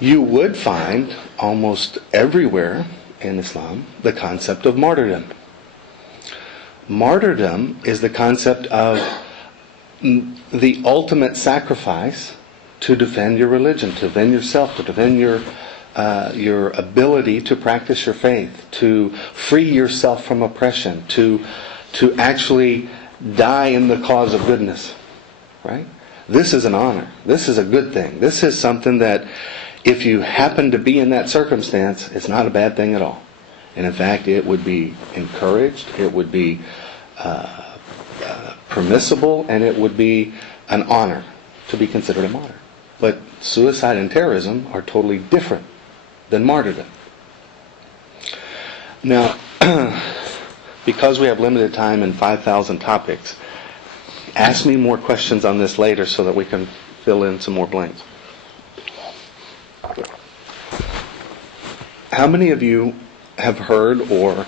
you would find almost everywhere in Islam the concept of martyrdom. Martyrdom is the concept of the ultimate sacrifice to defend your religion, to defend yourself, to defend your ability to practice your faith, to free yourself from oppression, to actually die in the cause of goodness. Right? This is an honor. This is a good thing. This is something that, if you happen to be in that circumstance, it's not a bad thing at all. And in fact, it would be encouraged, it would be permissible, and it would be an honor to be considered a martyr. But suicide and terrorism are totally different than martyrdom. Now, because we have limited time and 5,000 topics, ask me more questions on this later so that we can fill in some more blanks. How many of you have heard or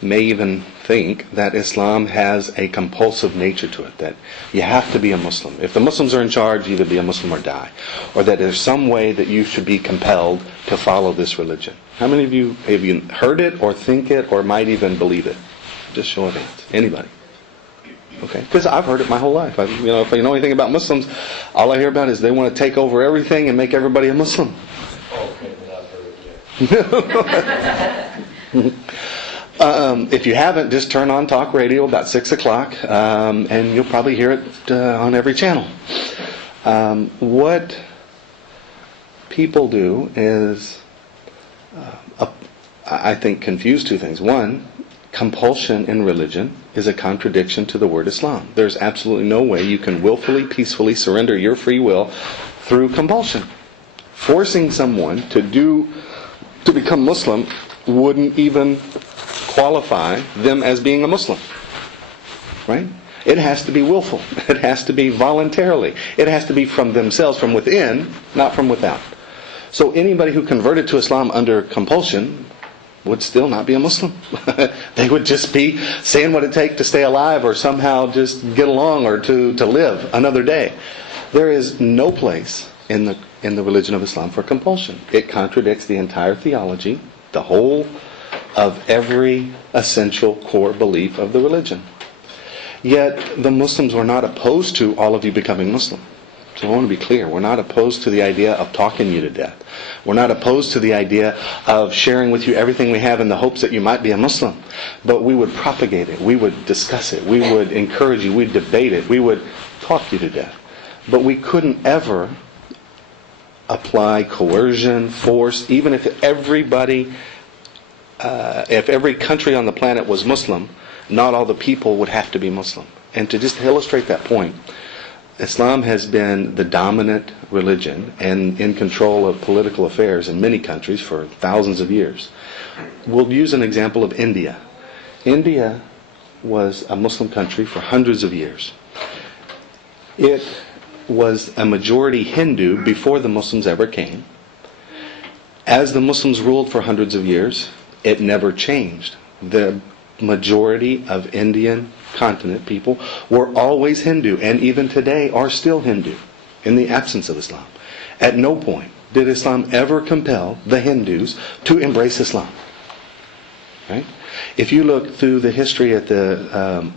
may even think that Islam has a compulsive nature to it, that you have to be a Muslim? If the Muslims are in charge, you either be a Muslim or die. Or that there's some way that you should be compelled to follow this religion. How many of you have you heard it or think it or might even believe it? Just show of hands. Anybody? Okay, because I've heard it my whole life. If you know anything about Muslims, all I hear about is they want to take over everything and make everybody a Muslim. Okay, but I've heard it yet. If you haven't, just turn on talk radio about 6 o'clock, and you'll probably hear it on every channel. What people do is, I think, confuse two things. One, compulsion in religion is a contradiction to the word Islam. There's absolutely no way you can willfully, peacefully surrender your free will through compulsion. Forcing someone to become Muslim wouldn't even qualify them as being a Muslim. Right? It has to be willful. It has to be voluntarily. It has to be from themselves, from within, not from without. So anybody who converted to Islam under compulsion would still not be a Muslim. They would just be saying what it takes to stay alive, or somehow just get along, or to live another day. There is no place in the religion of Islam for compulsion. It contradicts the entire theology, the whole of every essential core belief of the religion. Yet the Muslims were not opposed to all of you becoming Muslim. So I want to be clear. We're not opposed to the idea of talking you to death. We're not opposed to the idea of sharing with you everything we have in the hopes that you might be a Muslim. But we would propagate it. We would discuss it. We would encourage you. We'd debate it. We would talk you to death. But we couldn't ever apply coercion, force, even if every country on the planet was Muslim, not all the people would have to be Muslim. And to just illustrate that point, Islam has been the dominant religion and in control of political affairs in many countries for thousands of years. We'll use an example of India. India was a Muslim country for hundreds of years. It was a majority Hindu before the Muslims ever came. As the Muslims ruled for hundreds of years, it never changed. The majority of Indian continent people were always Hindu, and even today are still Hindu in the absence of Islam. At no point did Islam ever compel the Hindus to embrace Islam. Right? If you look through the history at the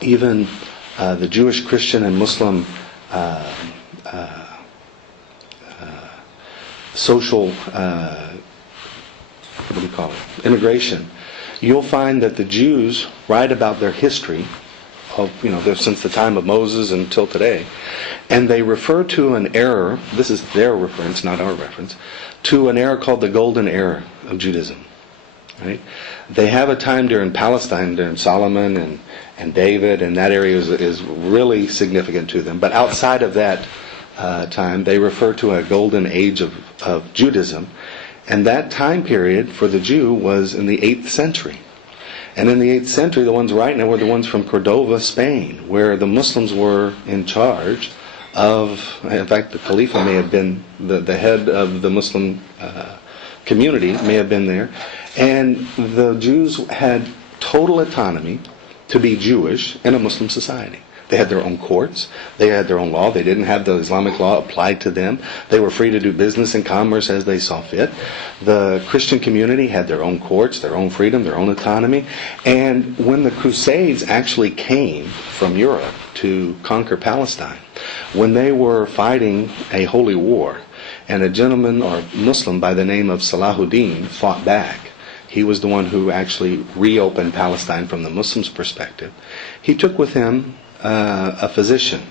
Jewish, Christian, and Muslim social immigration, you'll find that the Jews write about their history of, since the time of Moses until today, and they refer to an era, this is their reference, not our reference, to an era called the Golden Era of Judaism. Right? They have a time during Palestine, during Solomon and David, and that area is really significant to them. But outside of that time, they refer to a golden age of Judaism. And that time period for the Jew was in the 8th century. And in the 8th century, the ones right now were the ones from Cordova, Spain, where the Muslims were in charge of, in fact, the Khalil may have been, the head of the Muslim community may have been there. And the Jews had total autonomy to be Jewish in a Muslim society. They had their own courts. They had their own law. They didn't have the Islamic law applied to them. They were free to do business and commerce as they saw fit. The Christian community had their own courts, their own freedom, their own autonomy. And when the Crusades actually came from Europe to conquer Palestine, when they were fighting a holy war, and a gentleman or Muslim by the name of Salahuddin fought back, he was the one who actually reopened Palestine from the Muslims' perspective. He took with him a physician.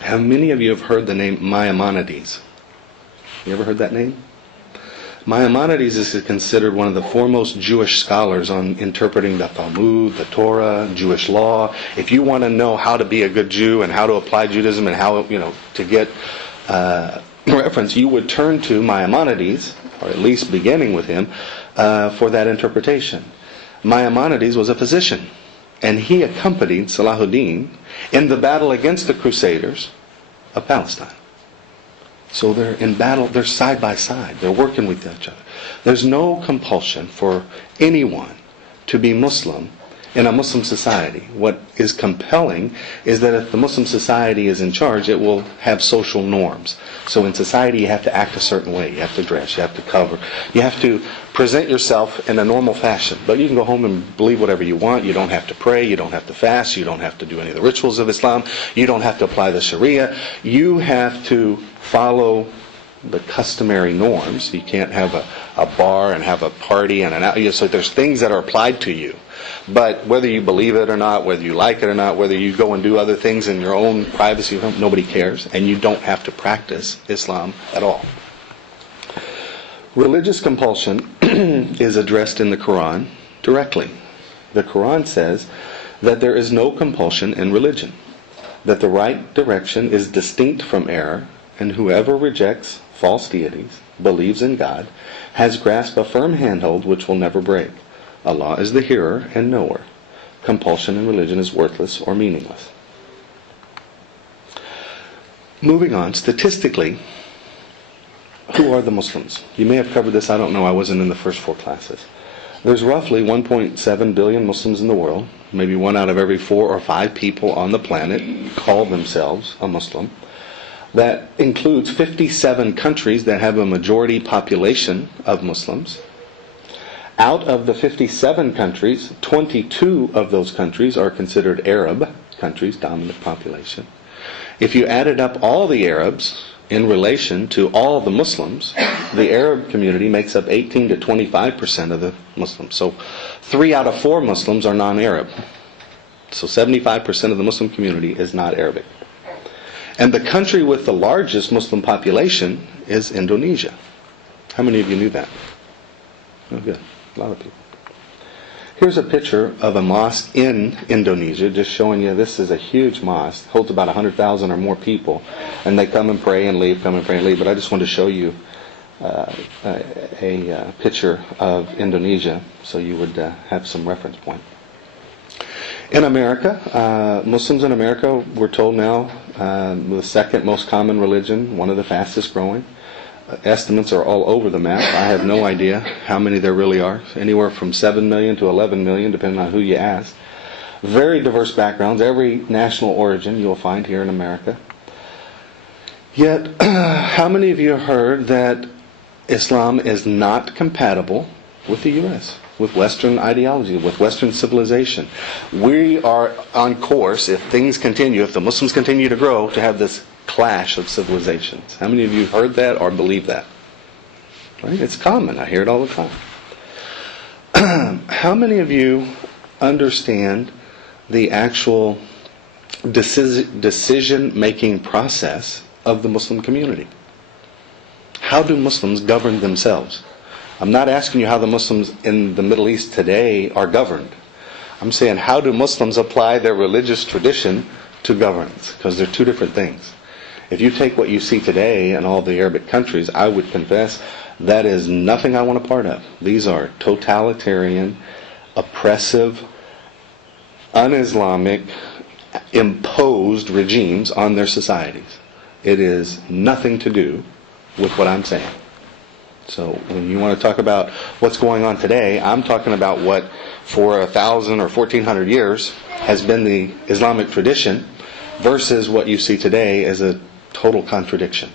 How many of you have heard the name Maimonides? You ever heard that name? Maimonides is considered one of the foremost Jewish scholars on interpreting the Talmud, the Torah, Jewish law. If you want to know how to be a good Jew and how to apply Judaism and how, to get reference, you would turn to Maimonides, or at least beginning with him, for that interpretation. Maimonides was a physician, and he accompanied Salahuddin in the battle against the Crusaders of Palestine. So they're in battle, they're side by side, they're working with each other. There's no compulsion for anyone to be Muslim in a Muslim society. What is compelling is that if the Muslim society is in charge, it will have social norms. So in society you have to act a certain way. You have to dress, you have to cover, you have to present yourself in a normal fashion. But you can go home and believe whatever you want. You don't have to pray, you don't have to fast, you don't have to do any of the rituals of Islam, you don't have to apply the Sharia. You have to follow the customary norms. You can't have a bar and have a party and so there's things that are applied to you. But whether you believe it or not, whether you like it or not, whether you go and do other things in your own privacy, nobody cares, and you don't have to practice Islam at all. Religious compulsion is addressed in the Quran directly. The Quran says that there is no compulsion in religion, that the right direction is distinct from error, and whoever rejects false deities, believes in God, has grasped a firm handhold which will never break. Allah is the hearer and knower. Compulsion in religion is worthless or meaningless. Moving on, statistically, who are the Muslims? You may have covered this, I don't know, I wasn't in the first 4 classes. There's roughly 1.7 billion Muslims in the world. Maybe 1 out of every 4 or 5 people on the planet call themselves a Muslim. That includes 57 countries that have a majority population of Muslims. Out of the 57 countries, 22 of those countries are considered Arab countries, dominant population. If you added up all the Arabs in relation to all the Muslims, the Arab community makes up 18 to 25% of the Muslims. So 3 out of 4 Muslims are non-Arab. So 75% of the Muslim community is not Arabic. And the country with the largest Muslim population is Indonesia. How many of you knew that? Oh, good. A lot of people. Here's a picture of a mosque in Indonesia, just showing you this is a huge mosque. It holds about 100,000 or more people. And they come and pray and leave, come and pray and leave. But I just wanted to show you a picture of Indonesia so you would have some reference point. In America, Muslims in America, we're told now, the second most common religion, one of the fastest growing. Estimates are all over the map. I have no idea how many there really are. Anywhere from 7 million to 11 million, depending on who you ask. Very diverse backgrounds, every national origin you'll find here in America. Yet, how many of you have heard that Islam is not compatible with the U.S., with Western ideology, with Western civilization? We are on course, if things continue, if the Muslims continue to grow, to have this clash of civilizations. How many of you heard that or believe that? Right? It's common. I hear it all the time. How many of you understand the actual decision-making process of the Muslim community? How do Muslims govern themselves? I'm not asking you how the Muslims in the Middle East today are governed. I'm saying, how do Muslims apply their religious tradition to governance? Because they're two different things. If you take what you see today in all the Arabic countries, I would confess that is nothing I want a part of. These are totalitarian, oppressive, un-Islamic, imposed regimes on their societies. It is nothing to do with what I'm saying. So when you want to talk about what's going on today, I'm talking about what for 1,000 or 1,400 years has been the Islamic tradition, versus what you see today as a total contradiction.